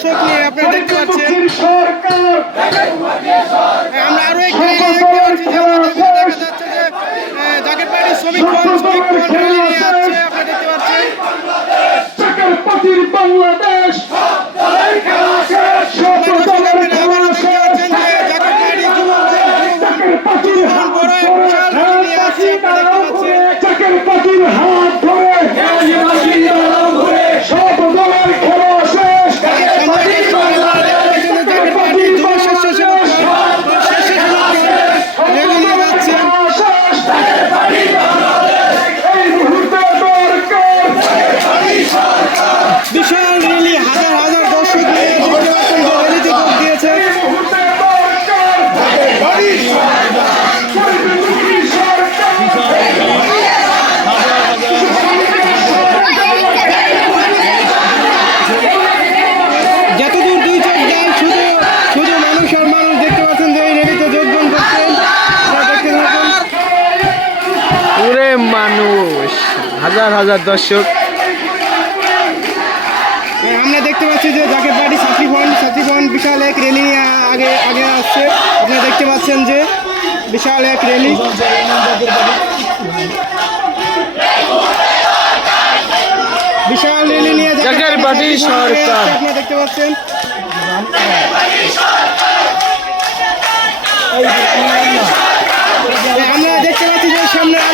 দর্শক নিয়ে আপনারা দেখতে পাচ্ছেন। হ্যাঁ, আমরা আরও এখানে দেখতে পাচ্ছি যে দেখা যাচ্ছে যে জাকেট পার্টি শ্রমিক শ্রমিক নিয়ে আপনারা দেখতে পাচ্ছেন। বাংলাদেশ। হাজার হাজার দর্শক। আমরা দেখতে পাচ্ছি যে জাকের পার্টি ছাত্রী ভবন ছাত্রী ভবন বিশাল এক নিয়ে আগে আগে আসছে। আপনারা দেখতে পাচ্ছেন যে বিশাল এক র্যালি বিশাল র্যালি নিয়ে জাকের আগে সরকার। আপনারা দেখতে পাচ্ছেন।